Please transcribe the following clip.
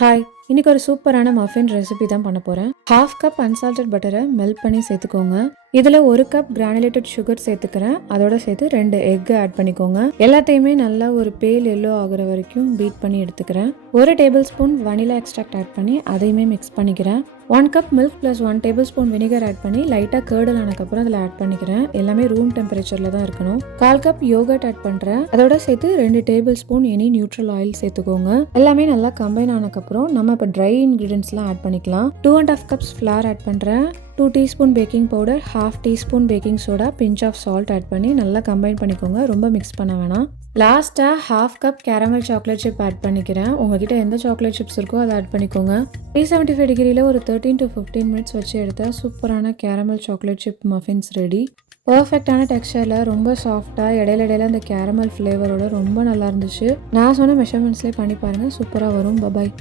Hi! இன்னைக்கு ஒரு சூப்பரான மஃபின் ரெசிபி தான் பண்ண போறேன். 1/2 கப் அன்சால்டட் பட்டரை மெல்ட் பண்ணி சேர்த்துக்கோங்க. இதுல 1 கப் கிரானுலேட்டட் சுகர் சேர்த்துக்கிறேன். அதோட சேர்த்து 2 எக் ஆட் பண்ணிக்கோங்க. எல்லாத்தையுமே நல்லா ஒரு பேல் எல்லோ ஆகுற வரைக்கும் பீட் பண்ணி எடுத்துக்கிறேன். 1 tablespoon vanilla extract add பண்ணி அதையுமே மிக்ஸ் பண்ணிக்கிறேன். 1 cup milk plus 1 tablespoon vinegar add பண்ணி லைட்டாக கேர்டல் ஆனதுக்கப்புறம் அதில் ஆட் பண்ணிக்கிறேன். எல்லாமே ரூம் டெம்பரேச்சரில் தான் இருக்கணும். 1/4 கப் யோகர்ட் ஆட் பண்ணுறேன். அதோட சேர்த்து 2 table spoon any neutral oil சேர்த்துக்கோங்க. எல்லாமே நல்லா கம்பைன் ஆனதுக்கப்புறம் நம்ம இப்போ ட்ரை இன்க்ரீடியன்ஸ்லாம் ஆட் பண்ணிக்கலாம். 2.5 கப்ஸ் ஃப்ளார் ஆட் பண்ணுறேன். 2 teaspoon baking powder, 1/2 teaspoon baking soda, pinch of salt add பண்ணி நல்லா கம்பைன் பண்ணிக்கோங்க. ரொம்ப மிக்ஸ் பண்ண வேணாம். லாஸ்ட்டாக 1/2 cup caramel chocolate chip add பண்ணிக்கிறேன். உங்ககிட்ட எந்த சாக்லேட் சிப்ஸ் இருக்கோ அதை ஆட் பண்ணிக்கோங்க. 375 டிகிரியில் ஒரு 13 to 15 மினிட்ஸ் வச்சு எடுத்தால் சூப்பரான caramel chocolate chip muffins ready. பர்ஃபெக்டான டெக்ஸ்சரில் ரொம்ப சாஃப்டாக இடையில அந்த கேரமல் ஃப்ளேவரோட ரொம்ப நல்லா இருந்துச்சு. நான் சொன்ன மெஷர்மெண்ட்ஸ்லேயே பண்ணி பாருங்கள், சூப்பராக வரும். பபாய்.